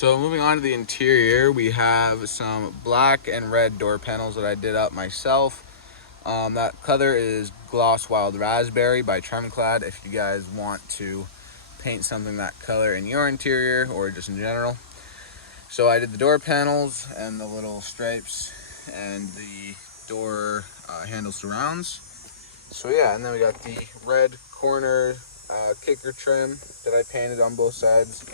So moving on to the interior, we have some black and red door panels that I did up myself. That color is Gloss Wild Raspberry by Tremclad if you guys want to paint something that color in your interior or just in general. So I did the door panels and the little stripes and the door handle surrounds. So yeah, and then we got the red corner kicker trim that I painted on both sides.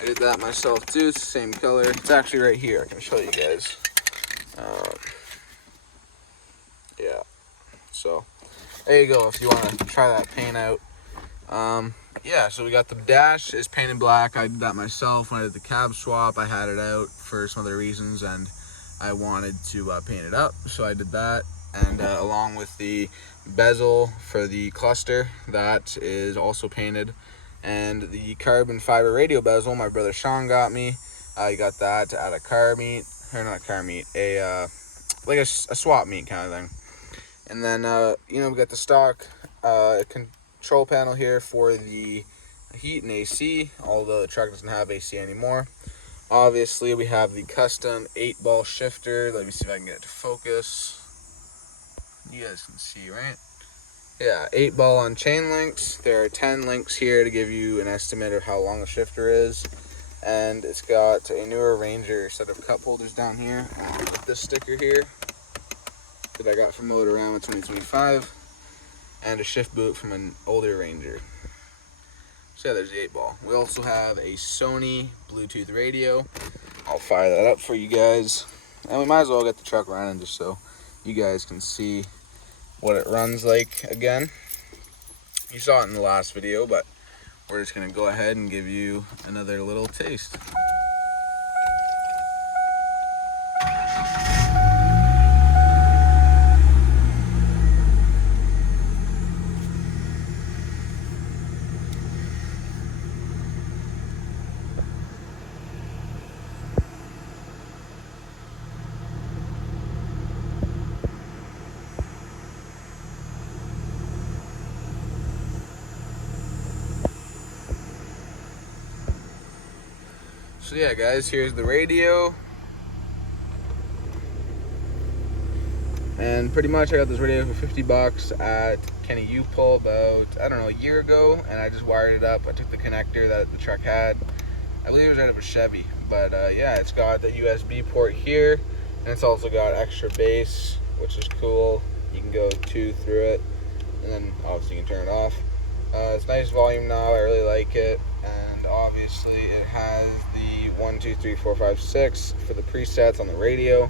I did that myself too. It's the same color. It's actually right here. I can show you guys. Yeah. So there you go if you want to try that paint out. Yeah, so we got the dash is painted black. I did that myself when I did the cab swap. I had it out for some other reasons and I wanted to paint it up, so I did that. And along with the bezel for the cluster, that is also painted. And the carbon fiber radio bezel, my brother Sean got me. I got that at a car meet, or not a car meet, like a swap meet kind of thing. And then, we got the stock control panel here for the heat and AC, although the truck doesn't have AC anymore. Obviously, we have the custom 8-ball shifter. Let me see if I can get it to focus. You guys can see, right? Yeah, 8-ball on chain links. There are 10 links here to give you an estimate of how long the shifter is. And it's got a newer Ranger set of cup holders down here with this sticker here that I got from Motorama 2025, and a shift boot from an older Ranger. So yeah, there's the 8-ball. We also have a Sony Bluetooth radio. I'll fire that up for you guys. And we might as well get the truck running just so you guys can see what it runs like again. You saw it in the last video, but we're just gonna go ahead and give you another little taste. So yeah, guys, here's the radio. And pretty much I got this radio for $50 at Kenny U-Pull about, I don't know, a year ago, and I just wired it up. I took the connector that the truck had. I believe it was out of a Chevy, but yeah, it's got the USB port here, and it's also got extra bass, which is cool. You can go 2 through it, and then obviously you can turn it off. It's a nice volume knob, I really like it, and obviously it has the 1, 2, 3, 4, 5, 6 for the presets on the radio.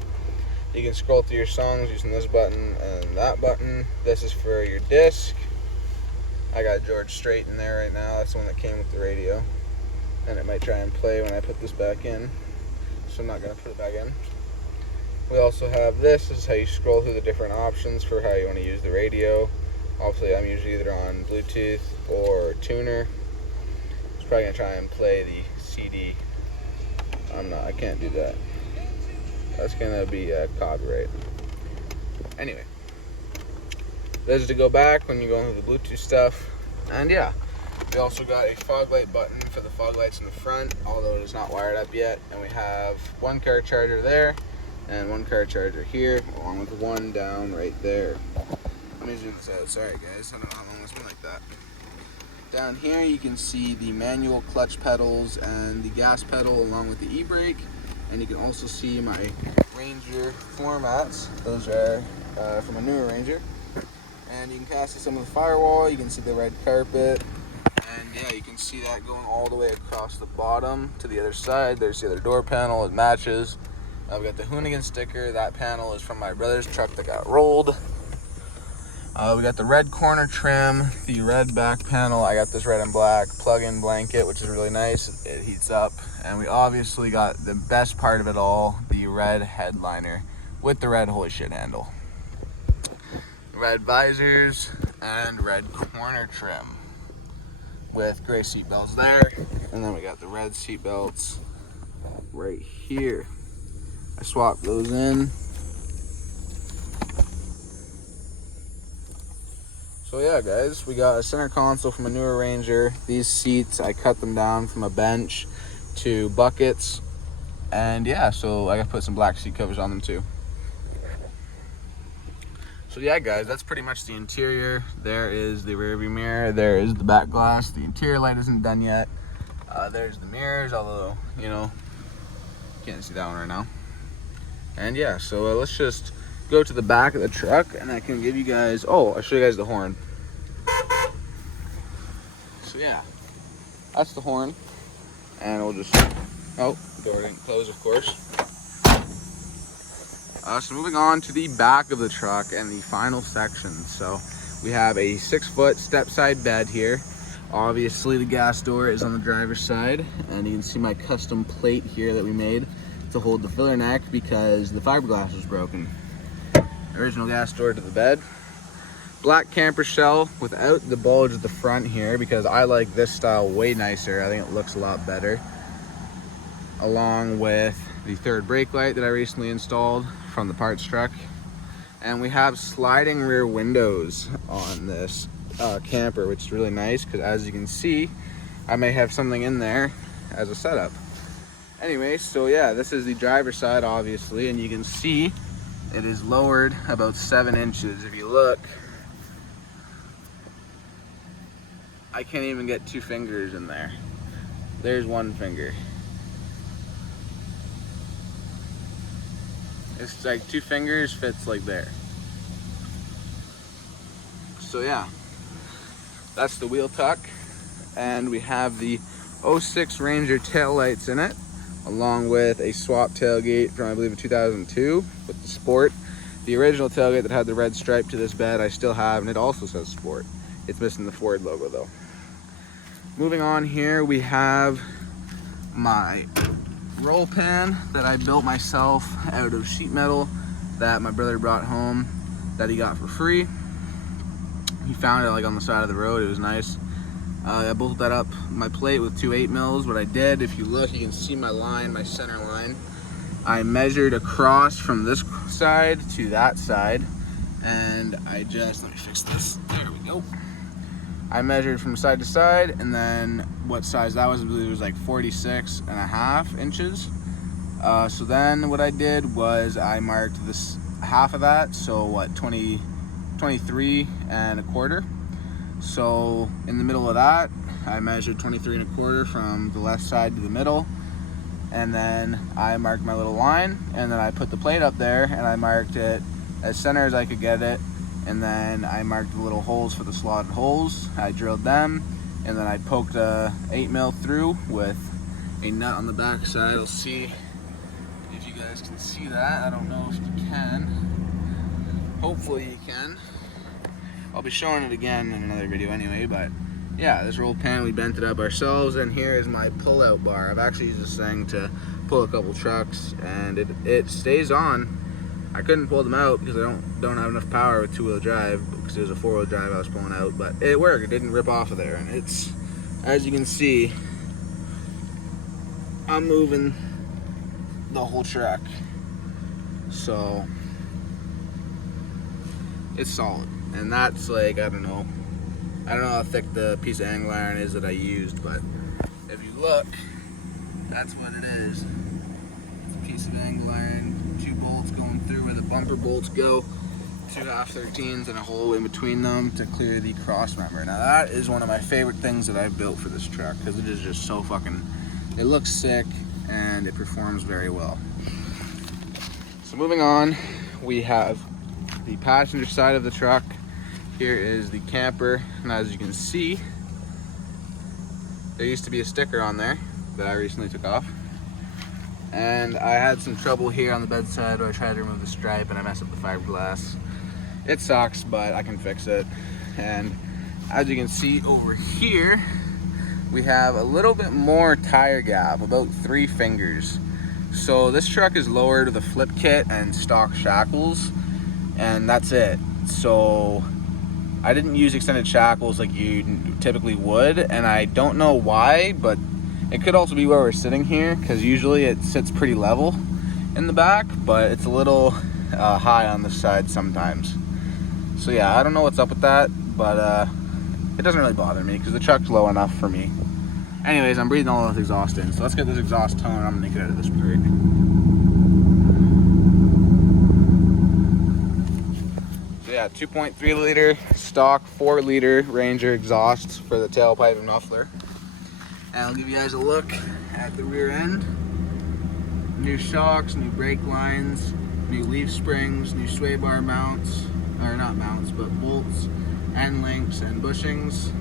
You can scroll through your songs using this button and that button. This is for your disc. I got George Strait in there right now. That's the one that came with the radio, and it might try and play when I put this back in, so I'm not going to put it back in. We also have this is how you scroll through the different options for how you want to use the radio. Obviously, I'm usually either on Bluetooth or tuner. It's probably going to try and play the CD. I can't do that. That's going to be copyright. Anyway, this is to go back when you go into the Bluetooth stuff. And yeah, we also got a fog light button for the fog lights in the front, although it is not wired up yet. And we have one car charger there and one car charger here, along with one down right there. Let me zoom this out. Sorry guys, I don't know how long it's been like that. Down here you can see the manual clutch pedals and the gas pedal along with the e-brake. And you can also see my Ranger floor mats. Those are from a newer Ranger. And you can kind of see some of the firewall. You can see the red carpet. And yeah, you can see that going all the way across the bottom to the other side. There's the other door panel. It matches. I've got the Hoonigan sticker. That panel is from my brother's truck that got rolled. We got the red corner trim, the red back panel. I got this red and black plug-in blanket, which is really nice. It heats up. And we obviously got the best part of it all, the red headliner with the red holy shit handle. Red visors and red corner trim with gray seat belts there. And then we got the red seat belts right here. I swapped those in. So yeah guys, we got a center console from a newer Ranger. These seats, I cut them down from a bench to buckets. And yeah, so I gotta put some black seat covers on them too. So yeah, guys, that's pretty much the interior. There is the rear view mirror. There is the back glass. The interior light isn't done yet. There's the mirrors, although, you know, can't see that one right now. And yeah, so let's just go to the back of the truck and I can give you guys, oh, I'll show you guys the horn. So yeah, that's the horn. And we'll just, oh, door didn't close, of course. So moving on to the back of the truck and the final section. So we have a 6-foot step side bed here. Obviously the gas door is on the driver's side, and you can see my custom plate here that we made to hold the filler neck because the fiberglass was broken. Original gas door to the bed. Black camper shell without the bulge at the front here because I like this style way nicer. I think it looks a lot better. Along with the third brake light that I recently installed from the parts truck. And we have sliding rear windows on this camper, which is really nice because as you can see, I may have something in there as a setup. Anyway, so yeah, this is the driver's side obviously, and you can see it is lowered about 7 inches. If you look, I can't even get 2 fingers in there. There's 1 finger. It's like 2 fingers fits like there. So yeah, that's the wheel tuck. And we have the 06 Ranger tail lights in it, along with a swap tailgate from I believe a 2002 with the Sport. The original tailgate that had the red stripe to this bed I still have, and it also says Sport. It's missing the Ford logo though. Moving on here, we have my roll pan that I built myself out of sheet metal that my brother brought home that he got for free. He found it like on the side of the road. It was nice. I bolted that up my plate with 2 8mm. What I did, if you look, you can see my line, my center line. I measured across from this side to that side, and I just, let me fix this. There we go. I measured from side to side, and then what size that was, I believe it was like 46.5 inches. So then what I did was I marked this half of that, so what, 23.25. So in the middle of that, I measured 23.25 from the left side to the middle, and then I marked my little line, and then I put the plate up there, and I marked it as center as I could get it. And then I marked the little holes for the slotted holes. I drilled them, and then I poked a 8mm through with a nut on the back side. I'll see if you guys can see that. I don't know if you can. Hopefully you can. I'll be showing it again in another video anyway, but yeah, this roll pan, we bent it up ourselves, and here is my pull-out bar. I've actually used this thing to pull a couple trucks, and it stays on. I couldn't pull them out because I don't have enough power with 2-wheel drive, because it was a 4-wheel drive I was pulling out, but it worked. It didn't rip off of there, and it's, as you can see, I'm moving the whole truck, so it's solid. And that's like, I don't know how thick the piece of angle iron is that I used, but if you look, that's what it is. It's a piece of angle iron, 2 bolts going through where the bumper bolts go, 2 half-13s and a hole in between them to clear the cross member. Now that is one of my favorite things that I've built for this truck, because it is just so fucking, it looks sick and it performs very well. So moving on, we have the passenger side of the truck. Here is the camper, and as you can see, there used to be a sticker on there that I recently took off. And I had some trouble here on the bedside where I tried to remove the stripe and I messed up the fiberglass. It sucks, but I can fix it. And as you can see over here, we have a little bit more tire gap, about 3 fingers. So this truck is lowered with a flip kit and stock shackles, and that's it. So I didn't use extended shackles like you typically would, and I don't know why, but it could also be where we're sitting here, because usually it sits pretty level in the back, but it's a little high on the side sometimes. So yeah, I don't know what's up with that, but it doesn't really bother me because the truck's low enough for me. Anyways, I'm breathing all this exhaust in, so let's get this exhaust tone. I'm gonna get out of this break. So yeah, 2.3 liter stock 4 liter Ranger exhaust for the tailpipe and muffler. And I'll give you guys a look at the rear end. New shocks, new brake lines, new leaf springs, new sway bar mounts, or not mounts, but bolts, end links, and bushings.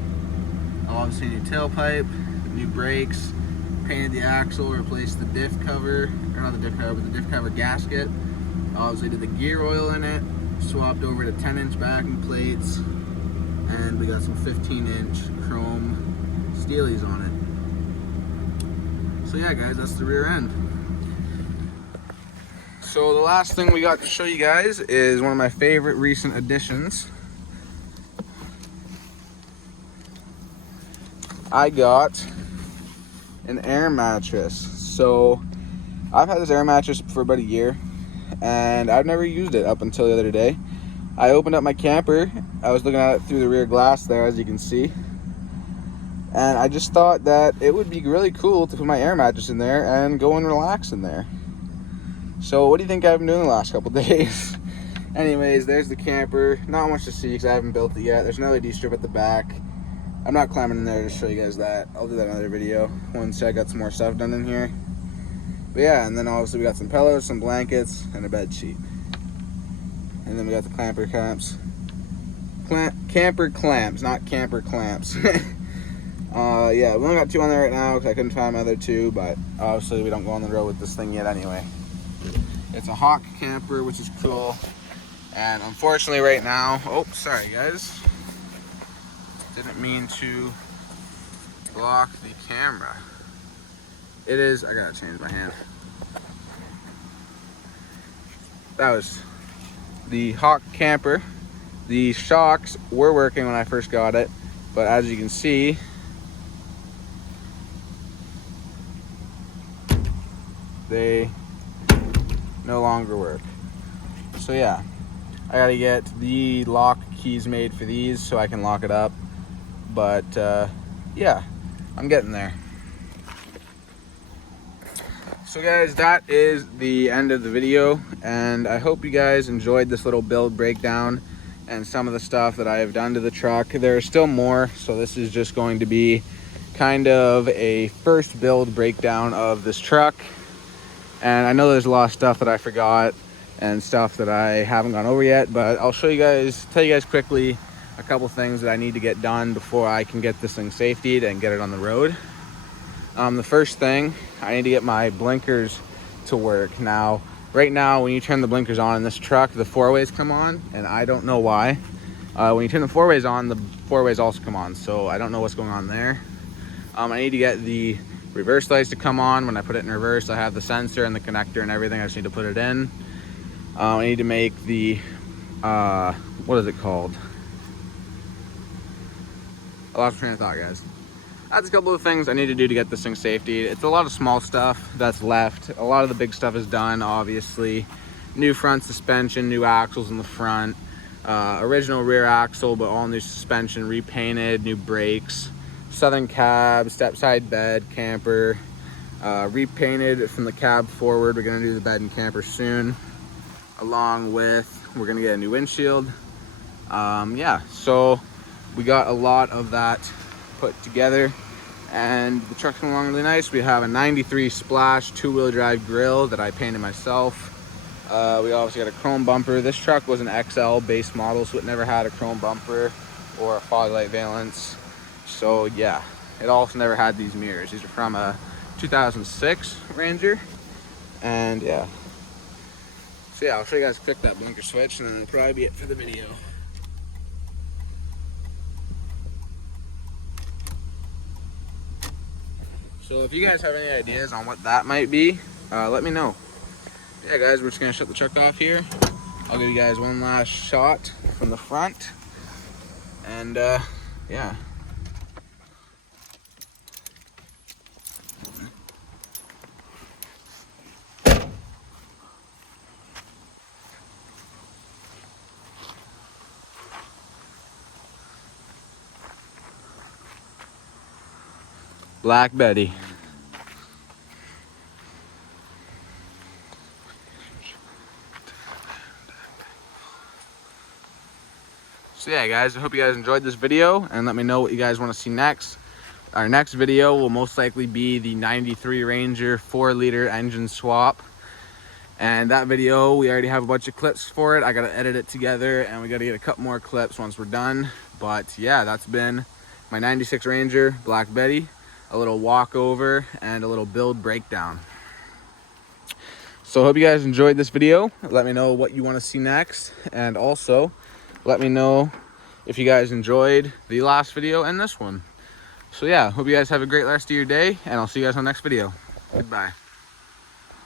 Obviously new tailpipe, new brakes, painted the axle, replaced the diff cover, or not the diff cover, but the diff cover gasket. Obviously did the gear oil in it, swapped over to 10-inch backing plates, and we got some 15-inch chrome steelies on it. So yeah guys, that's the rear end. So the last thing we got to show you guys is one of my favorite recent additions. I got an air mattress. So I've had this air mattress for about a year and I've never used it up until the other day. I opened up my camper. I was looking at it through the rear glass there, as you can see. And I just thought that it would be really cool to put my air mattress in there and go and relax in there. So what do you think I've been doing the last couple days? Anyways, there's the camper. Not much to see because I haven't built it yet. There's an LED strip at the back. I'm not climbing in there to show you guys that. I'll do that in another video once I got some more stuff done in here. But yeah, and then obviously we got some pillows, some blankets, and a bed sheet. And then we got the clamper clamps. Camper clamps, not camper clamps. Yeah, we only got 2 on there right now because I couldn't find my other 2, but obviously we don't go on the road with this thing yet anyway. It's a Hawk camper, which is cool. And unfortunately right now, oh, sorry guys. Didn't mean to block the camera. It is, I gotta change my hand. That was the Hawk camper. The shocks were working when I first got it, but as you can see, they no longer work. So yeah, I gotta get the lock keys made for these so I can lock it up. But yeah, I'm getting there. So guys, that is the end of the video, and I hope you guys enjoyed this little build breakdown and some of the stuff that I have done to the truck. There's still more, so this is just going to be kind of a first build breakdown of this truck. And I know there's a lot of stuff that I forgot and stuff that I haven't gone over yet, but I'll show you guys, tell you guys quickly a couple things that I need to get done before I can get this thing safetied and get it on the road. The first thing, I need to get my blinkers to work. Now, right now, when you turn the blinkers on in this truck, the 4-ways come on, and I don't know why. When you turn the 4-ways on, the 4-ways also come on, so I don't know what's going on there. I need to get the reverse lights to come on. When I put it in reverse, I have the sensor and the connector and everything. I just need to put it in. I need to make the, what is it called? I lost my train of thought, guys. That's a couple of things I need to do to get this thing safety. It's a lot of small stuff that's left. A lot of the big stuff is done, obviously. New front suspension, new axles in the front, original rear axle, but all new suspension, repainted, new brakes, southern cab, step side bed, camper, repainted from the cab forward. We're gonna do the bed and camper soon, along with, we're gonna get a new windshield. Yeah, so we got a lot of that put together, and the truck's coming along really nice. We have a 93 Splash 2-wheel drive grill that I painted myself. We obviously got a chrome bumper. This truck was an XL base model, so it never had a chrome bumper or a fog light valance. So yeah, it also never had these mirrors. These are from a 2006 Ranger, and yeah. So yeah, I'll show you guys quick that blinker switch, and then that'll probably be it for the video. So if you guys have any ideas on what that might be, let me know. Yeah guys, we're just gonna shut the truck off here. I'll give you guys one last shot from the front, and yeah. Black Betty. So yeah, guys, I hope you guys enjoyed this video, and let me know what you guys want to see next. Our next video will most likely be the 93 Ranger 4-liter engine swap. And that video, we already have a bunch of clips for it. I gotta edit it together, and we gotta get a couple more clips once we're done. But yeah, that's been my 96 Ranger Black Betty, a little walkover and a little build breakdown. So I hope you guys enjoyed this video. Let me know what you want to see next, and also let me know if you guys enjoyed the last video and this one. So yeah, hope you guys have a great rest of your day, and I'll see you guys on the next video. Goodbye.